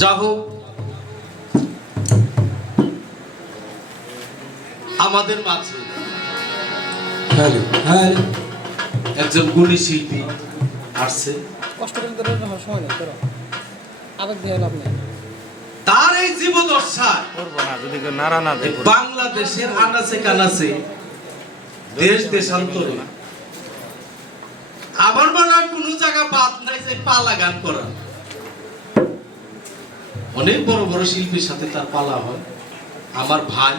যা হোক, আমাদের মাঝে একজন গুণী শিল্পী আসছে। তার এই জীবদশায় বাংলাদেশের আনাচে কানাচে, দেশ দেশান্তরে আমার মনে হয় কোন জায়গা বাদ নাই যে পালা গান করা। অনেক বড় বড় শিল্পীর সাথে তার পালা হয়। আমার ভাই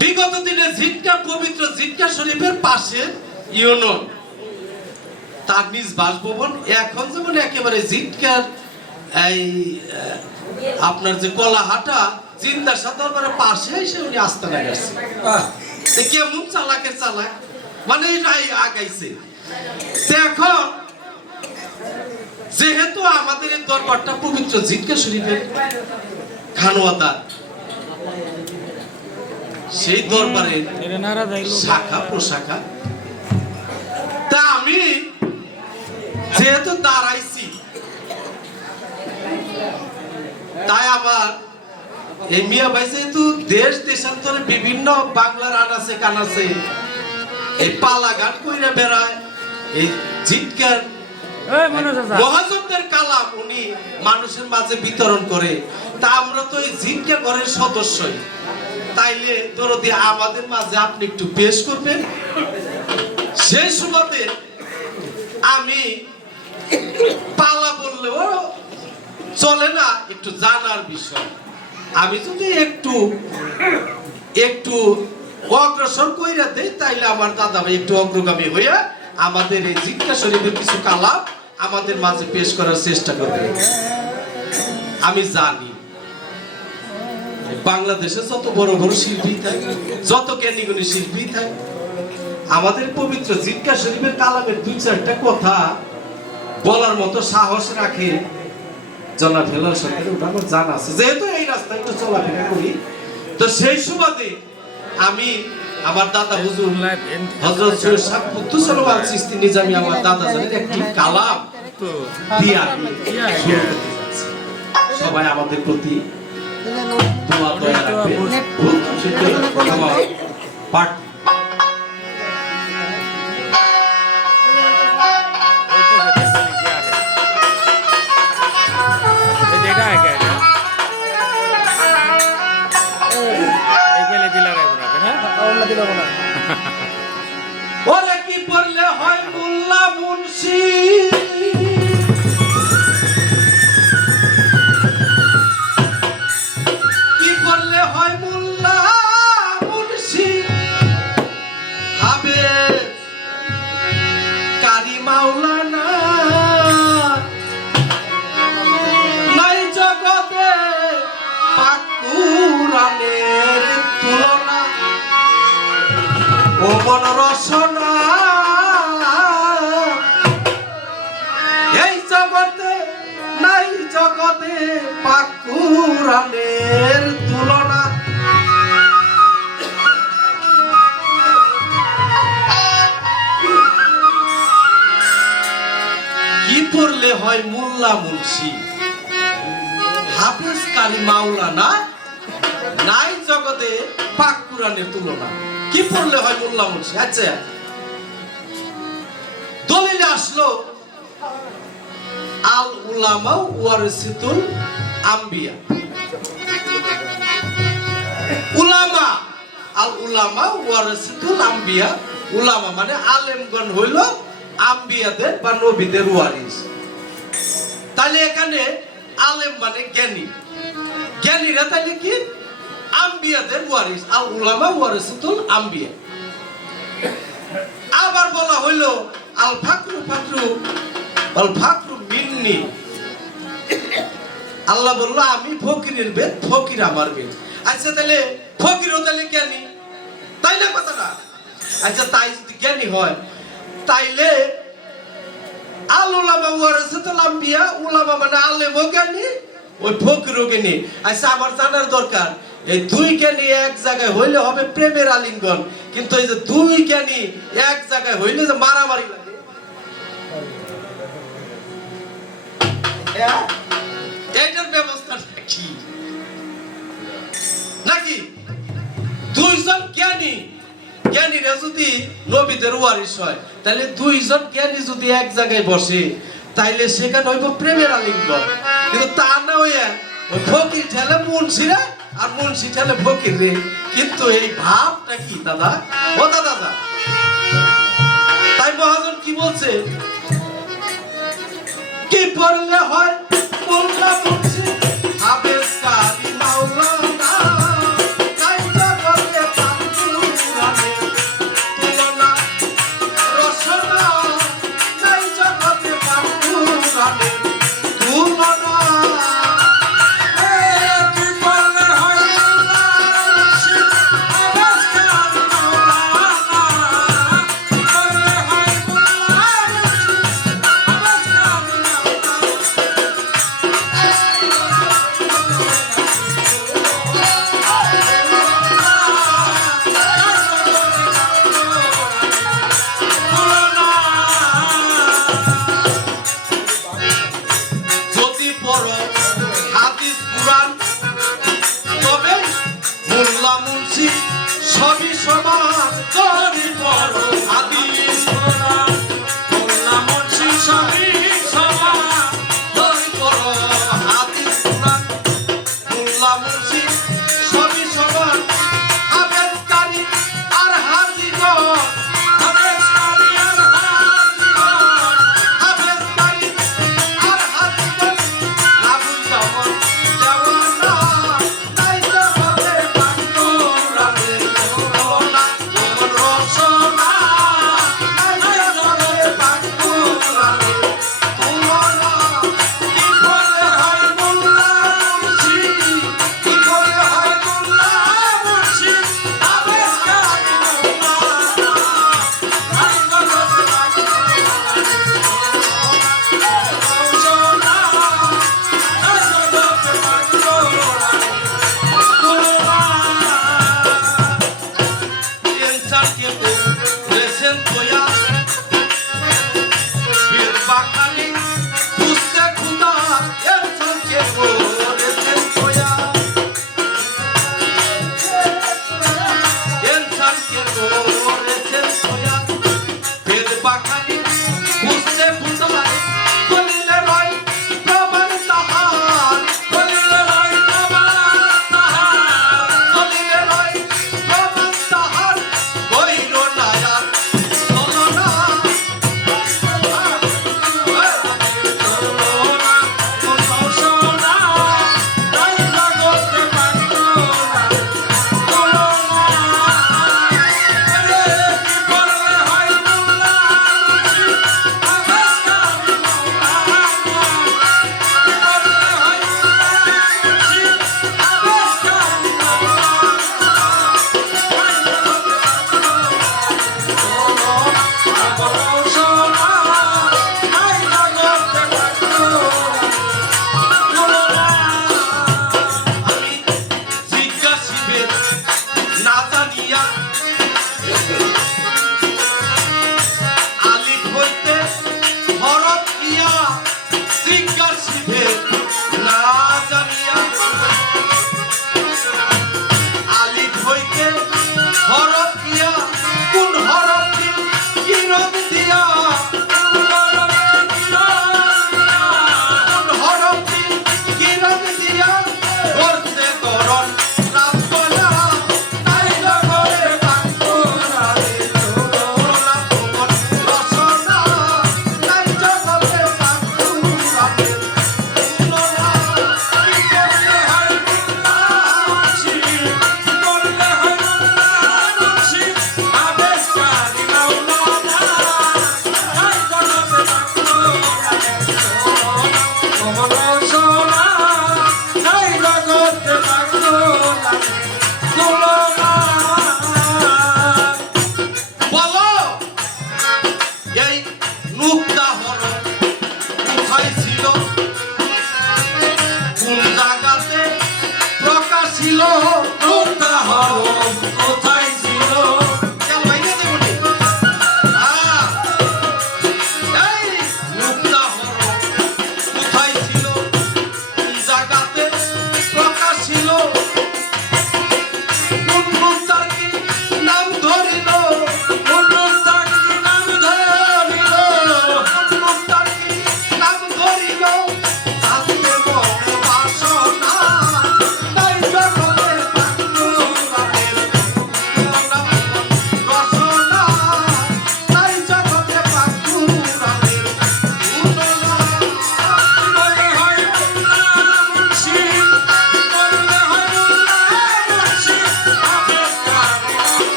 বিগত দিনে জিটকা, পবিত্র জিটকা শরীফের পাশে ইউনিয়ন, তার নিজ বাসভবন এখন যেমন একেবারে জিটকার এই আপনার যে কলাহাটা জিন্দাসা দরবারের পাশে এসে উনি আস্তানা গেছে। কেমন চালাকের চালাক, মানে আগাইছে। এখন যেহেতু আমাদের এই দরবারটা পবিত্র জিটকা শরীফের খানোয়াদার, সেই দরবারের শাখা প্রশাখা, তা আমি যেহেতু দাঁড়াইছি, তাই আমার এই মিয়া ভাই যেহেতু দেশ দেশান্তরে বিভিন্ন বাংলার আনাচে কানাচে এই পালা গান কইরা বেড়ায়, এই জিটকার মহাজনদের কালাম উনি মানুষের মাঝে বিতরণ করে, তা আমরা তো এই জিটকা ঘরের সদস্যই, তাইলে দরদি আমাদের মাঝে আপনি একটু পেশ করবেন। সেই সুবাদে আমি পালা বললেও চলে না, একটু জানার বিষয়। আমি যদি একটু একটু অগ্রসর কইরা দেই, তাইলে আমার দাদা ভাই একটু অগ্রগামী হইয়া আমাদের এই জিটকা শরীফের কিছু কালাম আমাদের মাঝে পেশ করার চেষ্টা করবে। আমি জানি বাংলাদেশে যত বড় বড় শিল্পী থাকে, যত জ্ঞানীগুণী শিল্পী থাকে, আমাদের পবিত্র জিটকা শরীফের কালামের দুই চারটা কথা বলার মতো সাহস রাখে জনাব হেলাল সরকারের, ওটা আমার জানা আছে, যেহেতু এই রাস্তায় তো চলাফেরা করি। তো সেই সুবাদে আমি আমার দাদা হুজুর হযরত সৈয়দ শাহ কুদ্দুস আল চিশতি নিজামী আমার দাদা জানের একটি কালাম দিয়া সবাই আমাদের প্রতি দোয়া দয়া রাখবেন। পাঠ ওরে কি পড়লে হয় মোল্লা মুন্সি, কি পড়লে হয় মোল্লা মুন্সি, হাফেজ কারি মাওলানা, নাই জগতে পাক কুরআনের তুলনা, ও মন রসনা এই জগতে নাই, জগতে পাক কুরআনের তুলনা। কি পড়লে হয় মোল্লা মুন্সি, হাফেজ কারি মাওলানা, নাই জগতে পাক কুরআনের তুলনা। কি পড়লে হয় মোল্লা মুন্সি? আচ্ছা, দলিলে আসলো আল উলামা ওয়ারিসাতুল আম্বিয়া। উলামা, আল উলামা ওয়ারিসাতুল আম্বিয়া, উলামা মানে আলেমগণ হইল আম্বিয়াদের বা নবীদের ওয়ারিস। তাহলে এখানে আলেম মানে জ্ঞানী, জ্ঞানীরা তাহলে কি আম্বিয়াদের ওয়ারিস, আল উলামা ওয়ারিসাতুল আম্বিয়া। আবার বলা হইল আল ফাকরু ফাকরু আল ফাকরু মিন্নি, আল্লাহ বলল আমি ফকিরের বেদ, ফকির আমার বেদ। আচ্ছা, তাহলে ফকিরও তাহলে জ্ঞানী, তাই না কথাটা? আচ্ছা, তাই যদি জ্ঞানী হয়, তাইলে আল উলামা ওয়ারিসাতুল আম্বিয়া, উলামা মানে আলেমও জ্ঞানী, ওই ফকিরও জ্ঞানী। আচ্ছা, আমার জানার দরকার এই দুই জ্ঞানী এক জায়গায় হইলে হবে প্রেমের আলিঙ্গন, কিন্তু এই যে দুই জ্ঞানী এক জায়গায় হইলে যে মারামারি লাগে, এইটার ব্যবস্থা কি নাকি দুইজন জ্ঞানীরা যদি নবীদের ওয়ারিস হয় তাহলে দুইজন জ্ঞানী যদি এক জায়গায় বসে তাইলে সেখানে হইব প্রেমের আলিঙ্গন কিন্তু তা না হইয়া ওই ফকির ঠেলে মুন্সিরা আর মুন্সি ঠেলে ফকির রে কিন্তু এই ভাবটা কি দাদা ও দাদা তাই মহাজন কি বলছে কি পড়লে হয় মোল্লা মুন্সি হাফেজ কারি মাওলানা তাই জগতে পাকুরানে তুলনা রসনা তাই জগতে পাকুরানে তুলনা সবই সমান করি বড় হাদিস কোরআন মোল্লা মুন্সি সবই সমান করি বড় হাদিস কোরআন মোল্লা মুন্সি সবই সমান হাফেজ কারি আর হাজিগণ হাফেজ কারি আর হাজিগণ হাফেজ কারি আর হাজিগণ লাভুল জামান জাওয়ানা তাই জগতে পাকুরানে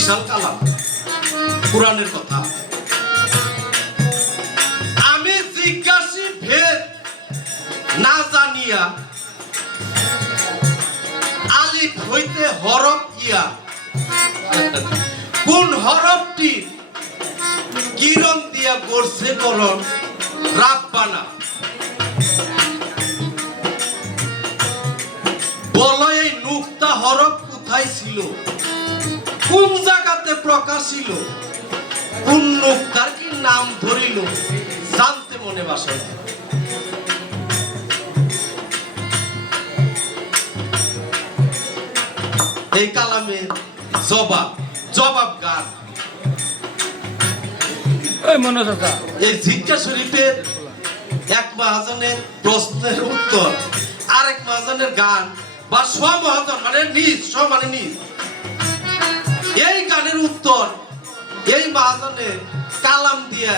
বিশাল কালাম কোরআনের কথা। আমি জিজ্ঞাসি ভেদ না জানিয়া আলিফ হইতে হরফ ইয়া, কোন হরফটি কিরণ দিয়া করছে করণ রাব্বানা। বলো এই নুক্তা হরফ কোথায় ছিল, কোন জায়গাতে প্রকাশিল, কোন নুক্তার কি নাম ধরিল, জানতে মনে বাসে না। এই কালামের জবাব গান। এই জিজ্ঞা শরীফের এক মহাজনের প্রশ্নের উত্তর আরেক মহাজনের গান বা স্বমহাজন মানে নিজ মানে নিজ। এই গানের উত্তর এই মহাজনের কালাম দিয়া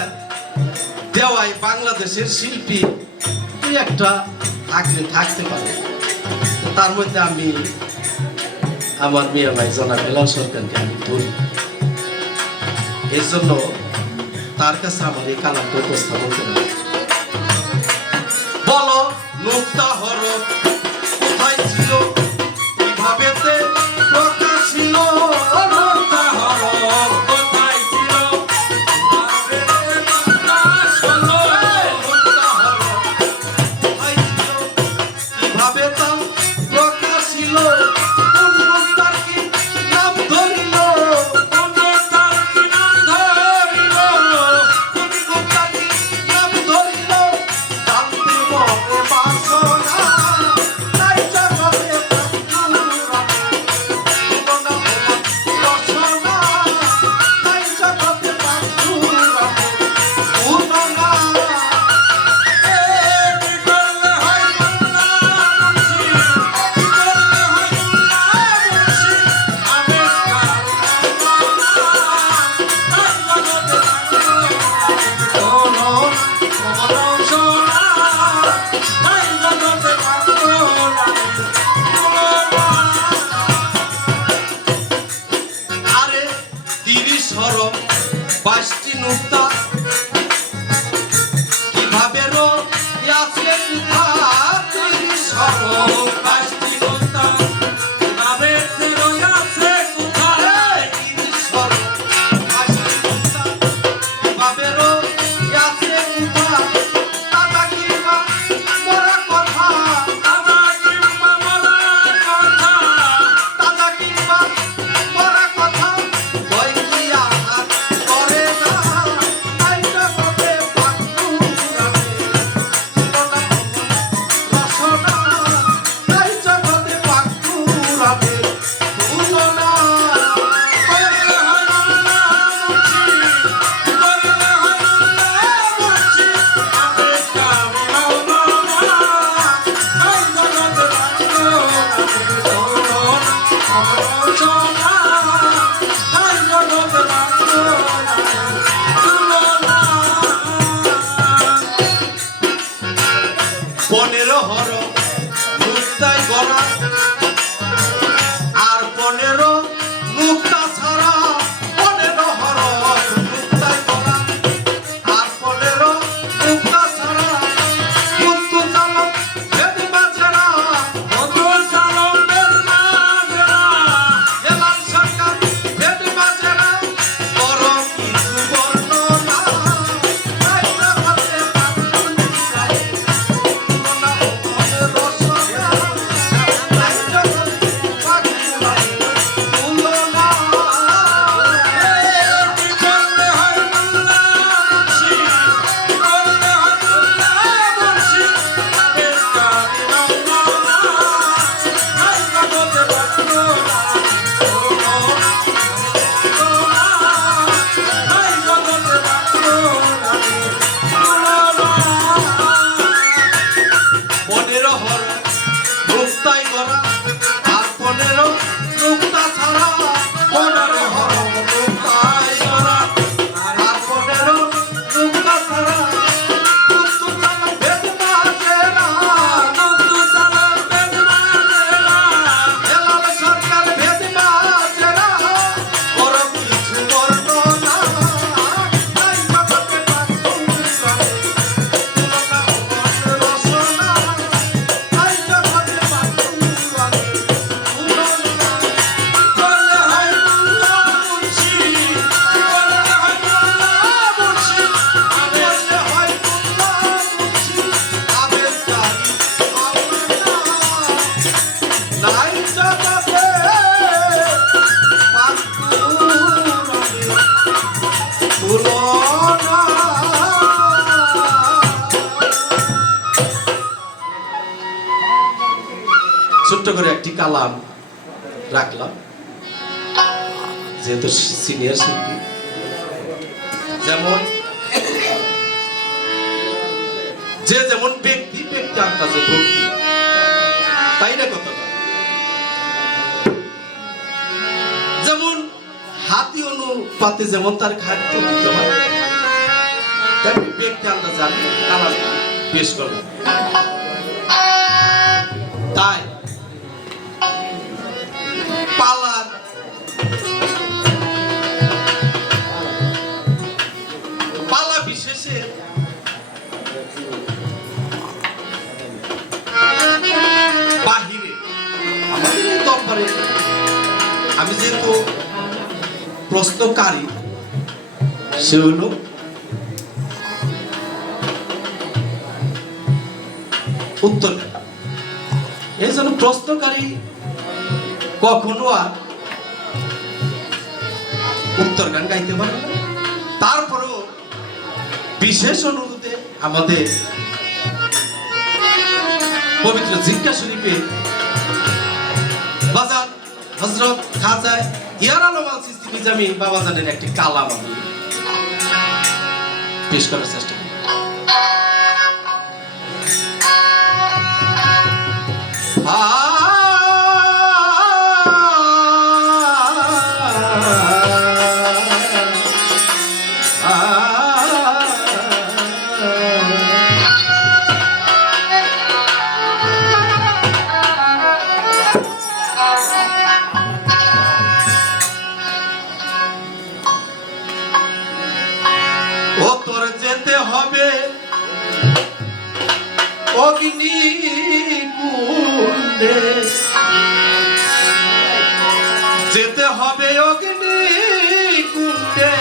দেওয়ায় বাংলাদেশের শিল্পী দুই একটা থাকতে পারে। তার মধ্যে আমি আমার মিয়া ভাই জনাব হেলাল সরকারকে আমি ধরি, এই জন্য তার কাছে আমার এই কালামটা উপস্থাপন করা। বলো নুক্তা হরফ কোথায় ছিল, কিভাবে প্রকাশিল, নুক্তা হরফ কোথায় ছিল, কিভাবে তা প্রকাশিল, কোন নুক্তার কি নাম ধরিল, কোন নুক্তার কি নাম ধরিল, কোন নুক্তার কি নাম ধরিল, জানতে মনে বাসনা তাই জগতে রসনা, তাই জগতে আরে 30 হরফ 22টি নুক্তা, কিভাবে রো আছে কোথা, 30 হরফ 22টি নুক্তা, কিভাবে রো আছে কোথা, 30 হরফ 22টি নুক্তা, কিভাবে রো আছে কোথা, দাদা কিংবা মোরা কথা, দাদা কিংবা মোরা কথা, দাদা কিংবা মোরা কথা, ভয় কি আঘাত করে না, তাই জগতে পাকুড়াবে, রসনা, তাই জগতে পাকুড়াবে, তুলনা, করলে হয় আল্লাহ মুর্শিদ, করলে হয় আল্লাহ মুর্শিদ, আবেশ কামে মাওলানা, তাই জগতে পাকুড়াবে, রসনা, তাই জগতে পাকুড়াবে, তুলনা। 15 হরফ নুক্তায় গড়া, আর 15 নুক্তা ছাড়া, 15 হরফ নুক্তায় গড়া, আর 15 নুক্তা ছাড়া, কুন্তু চালক ভেদ মাঝেরা, কুন্তু চালক ভেদ মাঝেরা, হেলাল সরকার ভেদ মাঝেরা, বড় কিছু বর্ণনা, তাই জগতে পাকুড়াবে, রসনা, তাই জগতে পাকুড়াবে, তুলনা। করলে হয় আল্লাহ মুর্শিদ, করলে হয় আল্লাহ মুর্শিদ, আবেশ কামে মাওলানা, তাই জগতে পাকুড়াবে, তাই জগতে পাকুড়াবে, তুলনা। 15 হরফ নুক্তায় গড়া, আর 15 নুক্তা ছাড়া, 15 হরফ নুক্তায় গড়া, আর 15 নুক্তা ছাড়া, কুন্তু চালক ভেদ মাঝেরা, কুন্তু চালক ভেদ মাঝেরা, হেলাল সরকার ভেদ মাঝেরা, বড় ছোট্ট করে একটি কালাম রাখলাম, যেহেতু সিনিয়র শিল্পী। যেমন যে যেমন ব্যক্তি, ব্যক্তি আন্দাজে ভক্তি, তাই না কথাটা? যেমন হাতি অনুপাতে যেমন তার খাদ্য দিতে হয়, তেমনি ব্যক্তি আন্দাজে আমি কালাম পেশ করলাম। তাই পালার পালা বিশেষে বাহিরে আমাদের এই দরবারে আমি যেহেতু প্রশ্নকারী, সে হলো উত্তর। এই জন্য প্রশ্নকারী কখনো আর উত্তর গান গাইতে পারে না। তারপরেও বিশেষ অনুরোধে আমাদের পবিত্র জিক্কা শরীফে বাজার হযরত খাজা ইয়ার আলম আল চিশতি নিজামী বাবাজানের একটি কালাম আমি পেশ করার চেষ্টা করি। ও তোর যেতে হবে অগ্নিকুণ্ডে, যেতে হবে অগ্নিকুণ্ডে,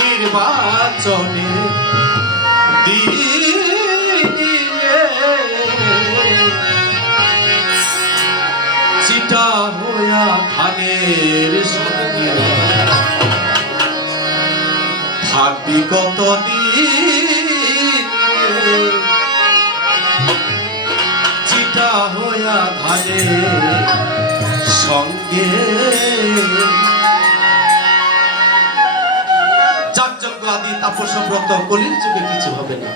নির্বাচনে দিনে চিটা হইয়া ধানের সঙ্গে থাকবি কতদিন, চিটা হইয়া ধানের সঙ্গে। যাগযজ্ঞ আদি তাপস ব্রত কলির যুগে কিছু হবে না।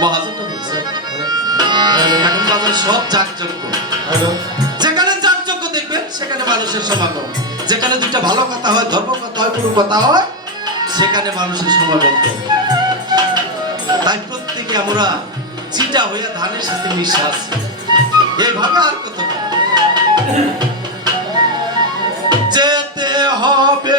মহাজনটা বলছে এখন বাজার সব যাগযজ্ঞ, যেখানে যাগযজ্ঞ দেখবেন সেখানে মানুষের সমাগম, যেখানে দুইটা ভালো কথা হয়, ধর্ম কথা হয়, পুরো কথা হয়, সেখানে মানুষের সমাগম। তাই প্রত্যেকে আমরা চিটা হইয়া ধানের সাথে মিশে আছি, এইভাবে আর কত যেতে হবে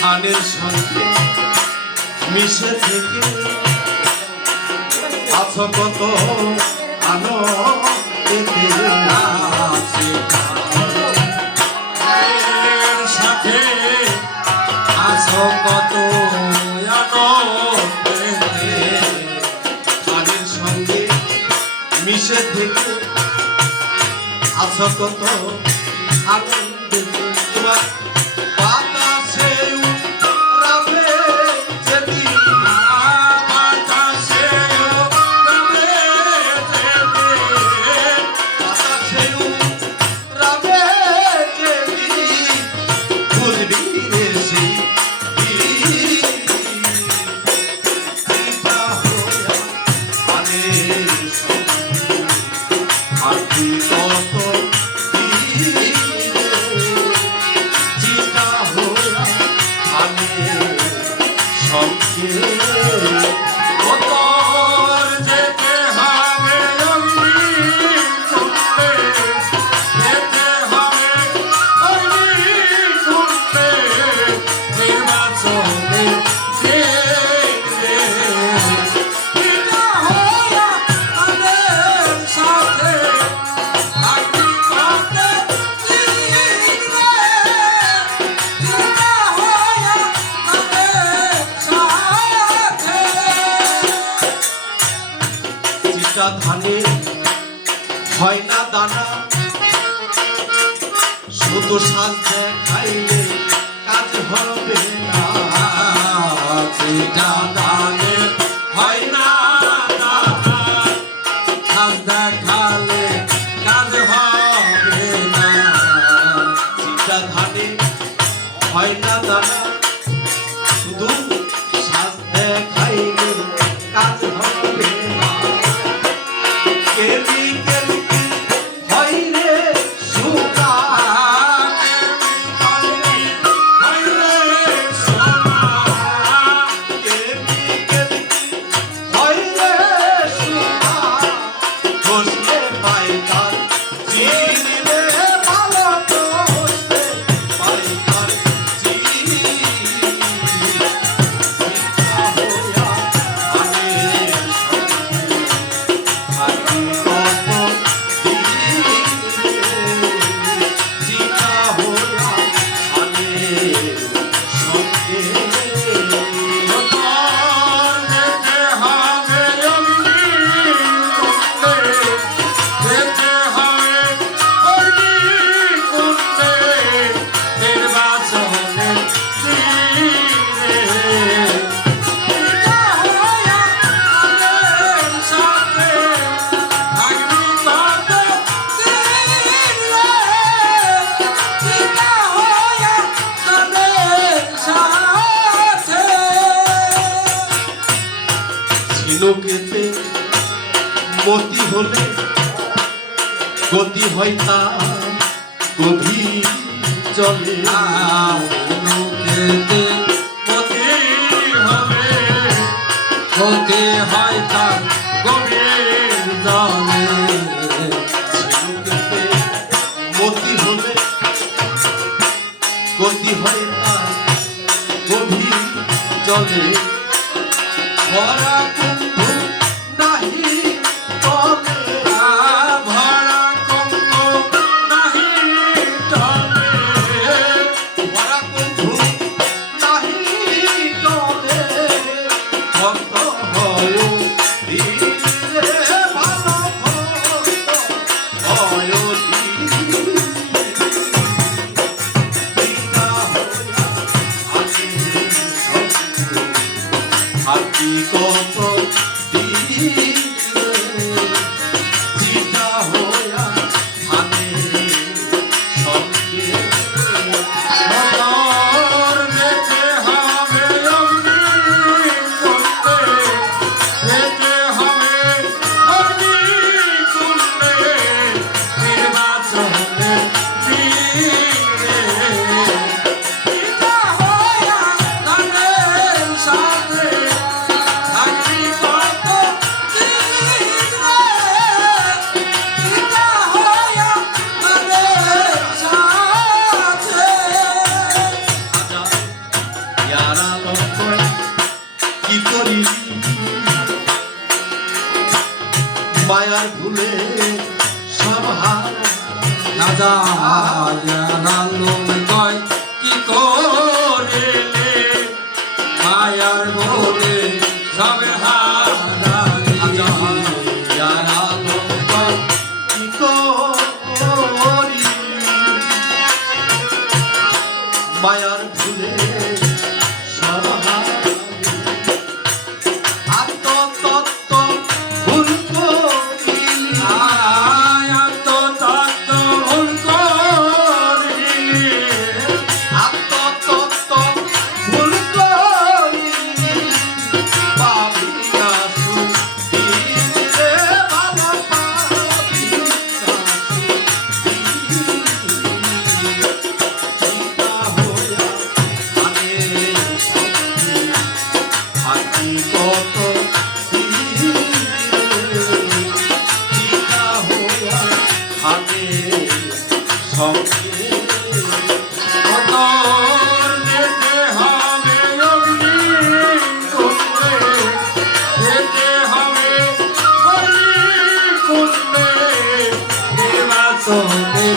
ধানের সঙ্গে মিশে থেকে আছো কত আনন্দের সাথে, আছো কত ধানের সঙ্গে মিশে থেকে আছো কত আনন্দের। তোমার বাতাসে উড়াবে যেদিন, বাতাসে উড়াবে যেদিন, বাতাসে উড়াবে যেদিন, বুঝবি রে সেই চিটা হইয়া তোর যেতে হবে অগ্নিকুণ্ডে, যেতে হবে অগ্নিকুণ্ডে, নির্বাচনে পিতা হইয়া তাদের সাথে থাকবি কতদিন রে? পিতা হইয়া তাদের সাথে। চিটা ধানে হয় না দানা, শুধু সাজ দেখাইলে কাজ হবে না। চিটা ধানে হয় না দানা, সাজ দেখালে কাজ হবে না। চিটা ধানে হয় না দানা, শুধু সাজ দেখাইলে কাজ হবে না। কেলি কেলি হয় রে সুকা, কেলি কেলি হয় রে সুকা, বসলে পাইকার চিনিলে ভালো, বসলে পাইকার চিনি। চিন্তা হইয়া আনে সঙ্গে থাকি কত দিন রে। চিন্তা হইয়া আনে সঙ্গে। ঝিনুকেতে মতি হলে গতি হয় তা গভীর জলে। লোকেতে পতি হবে, হতে হয় তার গভীর জলে। ঝিনুকেতে মতি হলে গতি হয় তা গভীর জলে। ভরা কুম্ভ নাহি তলে, ভরা কম্প নাহি টলে, ভরা কুম্ভ নাহি তলে। ভক্ত হয় দিলে ভালো, ভক্ত হয় দিলে। পিতা হইয়া আনে সঙ্গে থাকি কত দিন রে। চিটা হইয়া আনে সঙ্গে। তোর যেতে হবে অগ্নিকুণ্ডে, যেতে হবে অগ্নিকুণ্ডে, নির্বাচনে দিনে। পিতা হইয়া তাদের সাথে থাকবি কতদিন রে? পিতা হইয়া তাদের সাথে। আজা ইয়ারা লক্ষণ কি করি, মায়ার ভুলে সব হারা। রাজা লোক কয় কি করিলে, মায়ার বলে সব হারাইলে। ইয়ারা লক্ষণ কি করি, মায়ার ভুলে সব হারা। আত্মতত্ত্ব ভুল করিলি, আয় তো তত্ত্ব ভুল করিলি, কত হাতে সঙ্গে তোর যেতে হবে অগ্নি কুণ্ডে, যেতে হবে অগ্নি কুণ্ডে, নির্বাচনে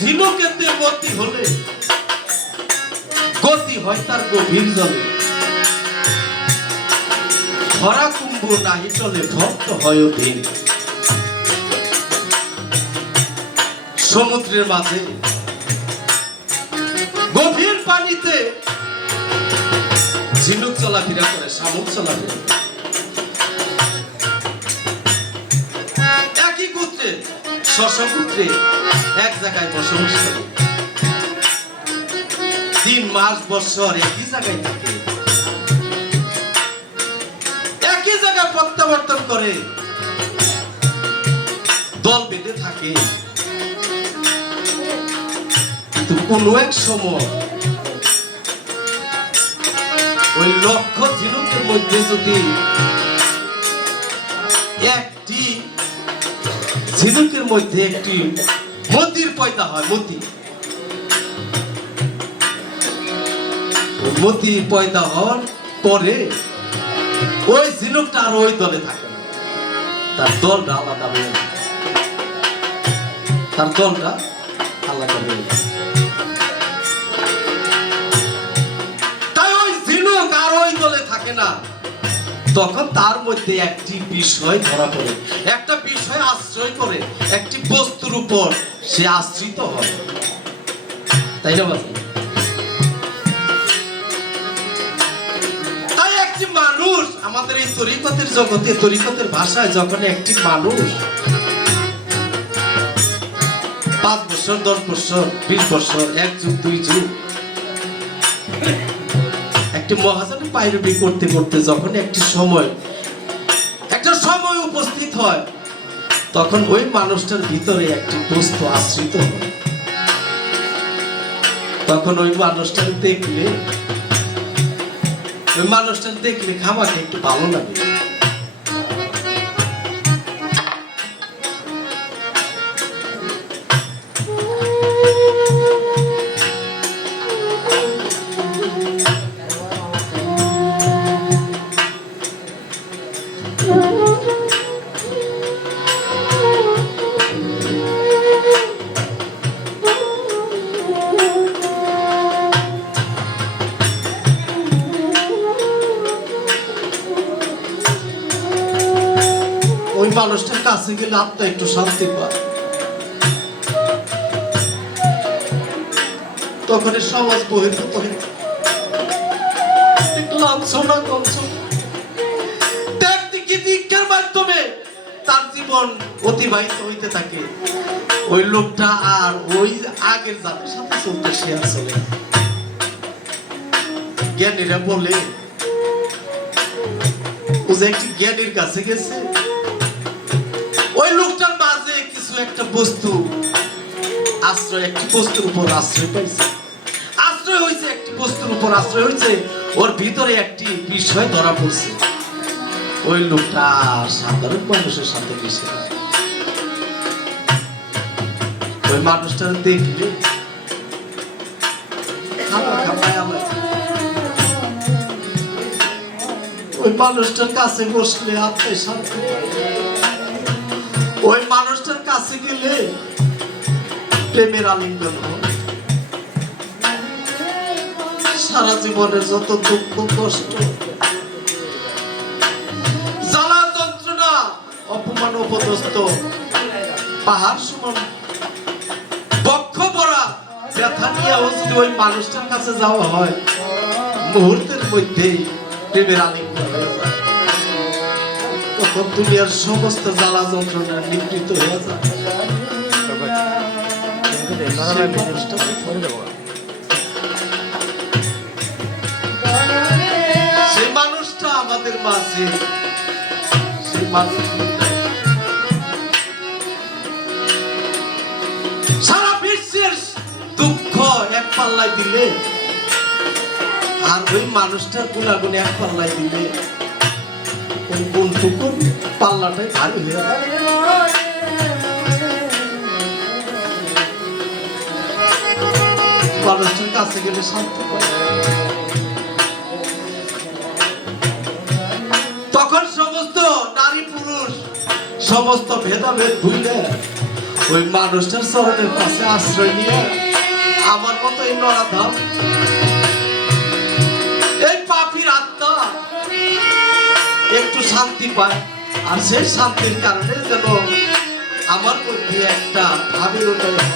ঝিনুকেতে গতি হলে গতি হয় তার গভীর জলে, ধরা কুম্ভ নাহি চলে ভক্ত হয় অধীন। সমুদ্রের মাঝে গভীর পানিতে ঝিনুক চলাফেরা করে, শামুক চলাফেরা। একই গোত্রে শশপুত্রে এক জায়গায় বসবাস করে, 3 মাস বছর একই জায়গায় থাকে, একই জায়গায় প্রত্যাবর্তন করে, দল বেঁধে থাকে। কিন্তু কোনো এক সময় ওই লক্ষ ঝিনুকের মধ্যে যদি একটি ঝিনুকের মধ্যে একটি মতির পয়দা হয়, মতি পয়দা হওয়ার পরে ওই ঝিনুকটা আর ওই দলে থাকে না, তার দলটা আলাদা হয়ে যায়, তার দলটা আলাদা হয়ে যায়। তাই ওই ঝিনুক আর ওই দলে থাকে না, তখন তার মধ্যে একটি বিষয় ধরা পড়ে, একটা বিষয় আশ্রয় করে, একটি বস্তুর উপর সে আশ্রিত হয়, তাই না? তাই একটি মানুষ আমাদের এই তরিকতের জগতে, তরিকতের ভাষায়, যখন একটি মানুষ 5 বছর 10 বছর 20 বছর 1 যুগ 2 যুগ একটি মহাজনে পায়রবি করতে করতে যখন একটা সময় উপস্থিত হয়, তখন ওই মানুষটার ভিতরে একটি বস্তু আশ্রিত হয়। তখন ওই মানুষটাকে দেখলে খামাকে একটু ভালো লাগে। ওই মানুষটার কাছে গেলে আত্মা একটু শান্তি পায়। তখন সমাজ বহির্ভূত হয়ে লাঞ্ছনা দীক্ষার মাধ্যমে তার জীবন অতিবাহিত হইতে থাকে। ওই লোকটা আর ওই আগের জাতের সাথে চলতে সে আসলে জ্ঞানীরা বলে ও যে একটি জ্ঞানীর কাছে গেছে, ওই লোকটার মাঝে কিছু একটা বস্তু আশ্রয়, একটি বস্তুর উপর আশ্রয় পাইছে, আশ্রয় হয়েছে, একটি বস্তুর উপর আশ্রয় হয়েছে, ওর ভিতরে একটি বিষয় ধরা পড়ছে। ওই লোকটা সাধারণ মানুষের সাথে মিশে না। ওই মানুষটা দেখলে ওই মানুষটার কাছে বসলে আত্মায় শান্তি পায়। ওই মানুষটার কাছে গেলে প্রেমের আলিঙ্গন হয়। সারা জীবনের যত দুঃখ কষ্ট, জ্বালা যন্ত্রণা, অপমান অপদস্থ, পাহাড় সমান বক্ষ ভরা ব্যথা নিয়ে যদি ওই মানুষটার কাছে যাওয়া হয়, মুহূর্তের মধ্যেই প্রেমের আলিঙ্গন হয়ে যায়। তখন দুনিয়ার সমস্ত জ্বালা যন্ত্রণা নিবৃত হয়ে যায়। মাঝে সেই মানুষ সারা বিশ্বের দুঃখ এক পাল্লায় দিলে আর ওই মানুষটার গুণাগুণ এক পাল্লায় দিলে ওই গুণটুকুর পাল্লাটাই ভারী হয়ে যায়। মানুষটার কাছে গেলে শান্তি পায়। তখন সমস্ত নারী পুরুষ সমস্ত ভেদাভেদ ভুলে ওই মানুষটার চরণের কাছে আশ্রয় নিয়ে আমার মতো এই নরাধাম এই পাপীর আত্মা একটু শান্তি পায়। আর সেই শান্তির কারণে যেন আমার মধ্যে একটা ভাবের উদয় হয়।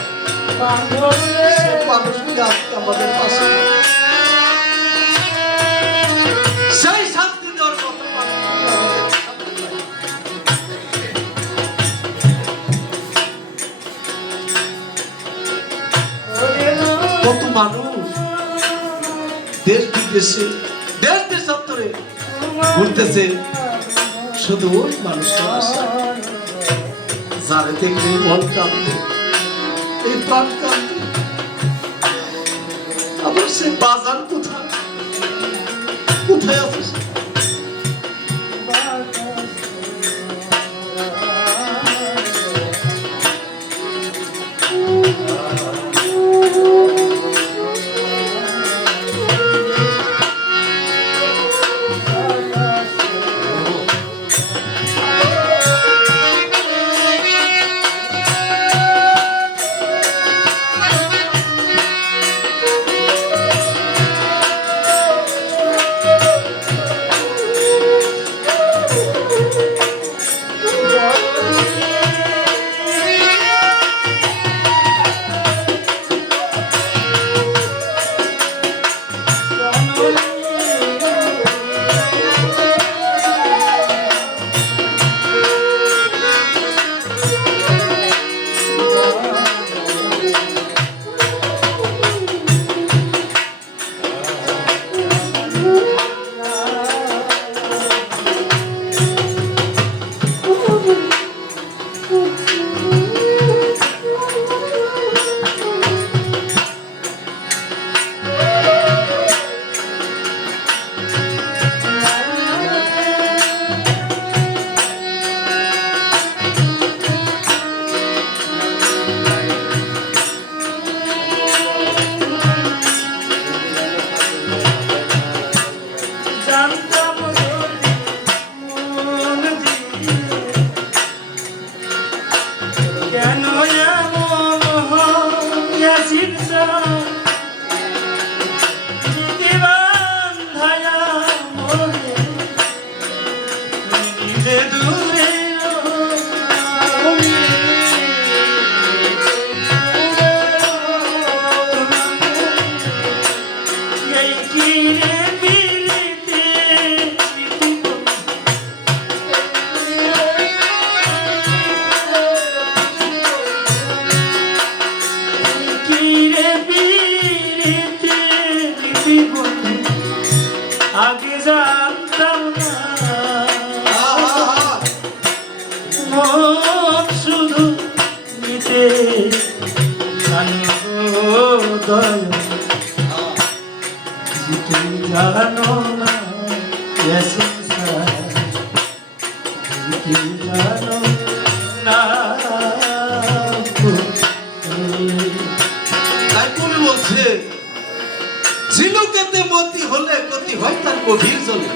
মানুষগুলি আজকে আমাদের পাশে সেই শান্তি দেওয়ার মতো কত মানুষ দেশ বিদেশে দেশ দেশান্তরে ঘুরতেছে, শুধু ওই মানুষটা আসে যারে দেখলে মন কাঁদে, এই প্রাণ কাঁদে। আবার সে বাজার কোথায় কোথায় আছে সে? আগে জানতাম না মন শুধু নিতে জানো না জানো না তাই করে বলছে ঝিনুকেতে মতি হলে গতি হয় তার গভীর জলে,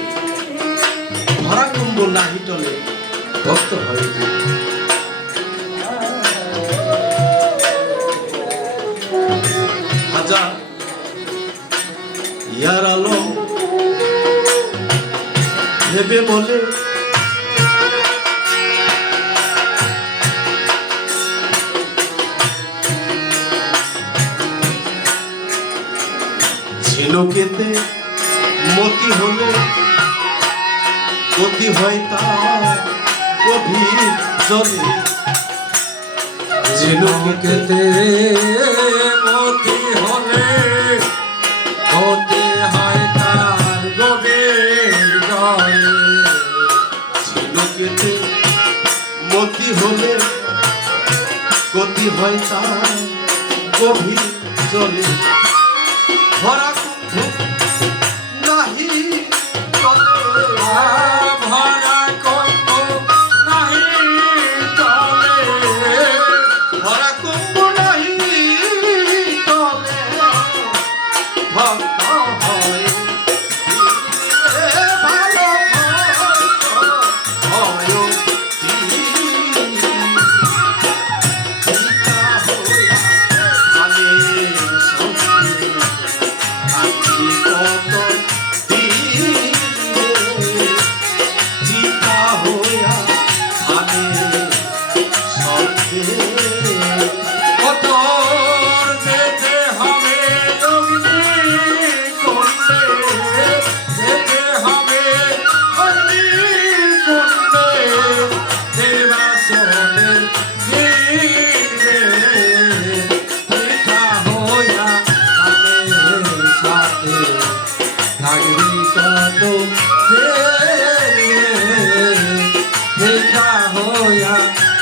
ভরা কুম্ভ নাহি টলে ভক্ত হয় যে। হাজার ইয়ার আলো ভেবে বলে ঝিনুকেতে মতি হলে গতি হয় তার গভীর জলে। ঝিনুকেতে মতি হলে গতি হয় তার গভীর জলে। হয় তার গভীর জলে ভরা কুম্ভ নাহি চলে ভরা কম্প নাহি চলে ভরা কুম্ভ নাহি চলে ভক্ত হয় ভালো হয় তোর যেতে হবে অগ্নি কুণ্ডে যেতে হবে অগ্নি কুণ্ডে দেবাসনের গিরে পিঠা হইয়া কানের সাথে থাকবি কত পিঠা হইয়া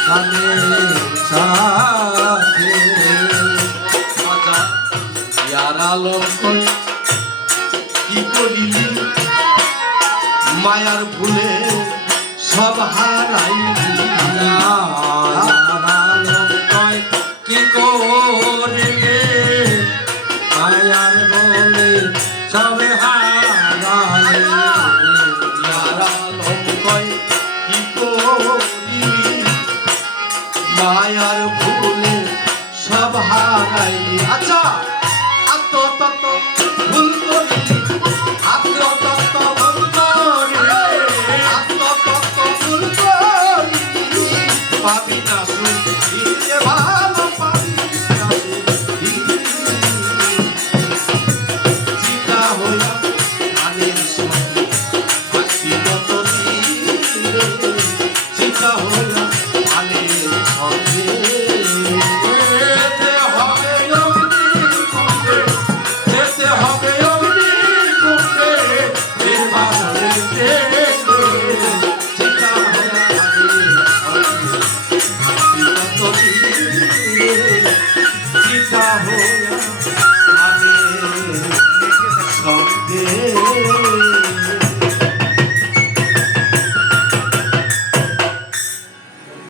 কানের সাথে রাজা ইয়ারা লঙ্কন কি করিলি মায়ার ভুলে সব হারাইলি কি করিলে মায়ার বলে সবে হারালে ইয়ারা লঙ্কন কি করিলি মায়ার ভুলে সব হারাইলি আচ্ছা আত্মতত্ত্ব ভুল করিলি আত্মতত্ত্ব ভুল করিলি আত্মতত্ত্ব ভুল করিলি পাবি না সুখ দিলে ভালো পাবি না সুখ দিলে চিতা হইয়া আনের সঙ্গে আছি কত দিলে চিতা হইয়া আনের সঙ্গে